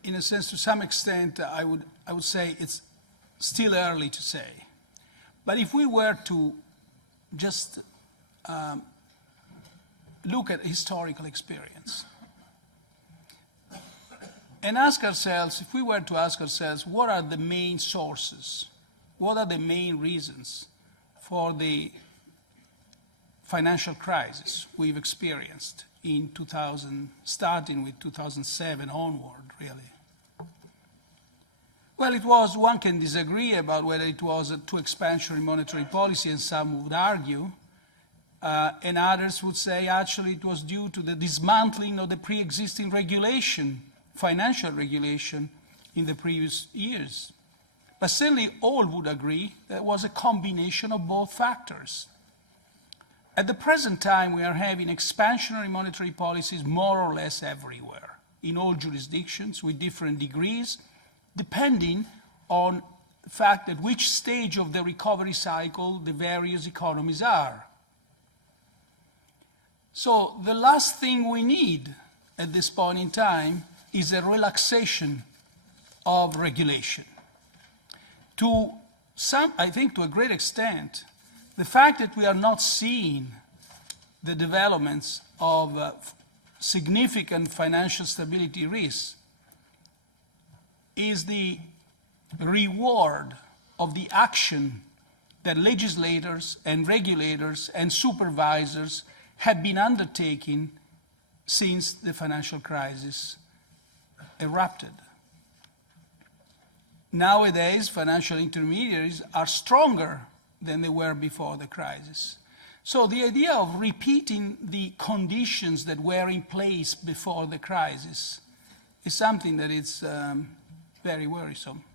in a sense, to some extent, I would say it's still early to say. But if we were to just look at historical experience and ask ourselves, if we were to ask ourselves, what are the main sources? What are the main reasons for the financial crisis we've experienced in 2000, starting with 2007 onward, really? Well, it was, one can disagree about whether it was a too expansionary monetary policy, and some would argue, and others would say actually it was due to the dismantling of the pre-existing regulation, financial regulation, in the previous years. But certainly all would agree that it was a combination of both factors. At the present time, we are having expansionary monetary policies more or less everywhere, in all jurisdictions, with different degrees, depending on the fact at which stage of the recovery cycle the various economies are. So the last thing we need at this point in time is a relaxation of regulation. To some, I think to a great extent, the fact that we are not seeing the developments of significant financial stability risks is the reward of the action that legislators and regulators and supervisors have been undertaking since the financial crisis erupted. Nowadays, financial intermediaries are stronger than they were before the crisis. So the idea of repeating the conditions that were in place before the crisis is something that is very worrisome.